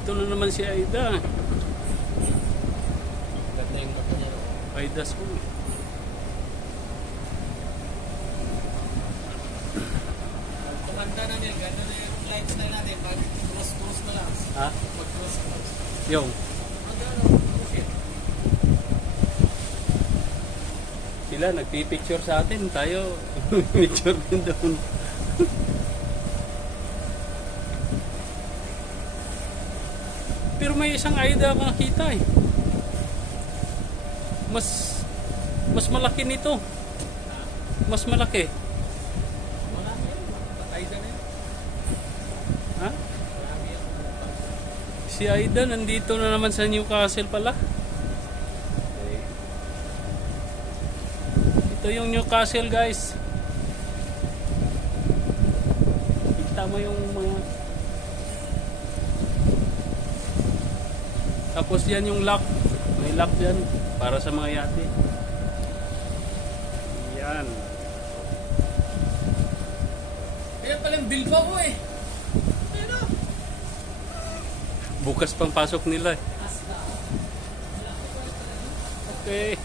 Dito na naman si Aida. Ganda yung mata niya. Aida School. Kumanda na nil, ganda na yung lifestyle natin. Pag cross-cross na lang. Ha? Pag cross-cross. Yung. Sila nagpipicture sa atin. Tayo picture din doon. Pero may isang Aida akong nakita eh. Mas malaki nito. Mas malaki. Marami yan. Aida na yan. Ha? Marami yan. Si Aida nandito na naman sa Newcastle pala. Ito yung Newcastle guys. Kita mo yung mga... Tapos yan yung lock. May lock yan para sa mga yate. Yan. Kaya palang Bilbao ko eh. Ano? Bukas pang pasok nila eh. Okay.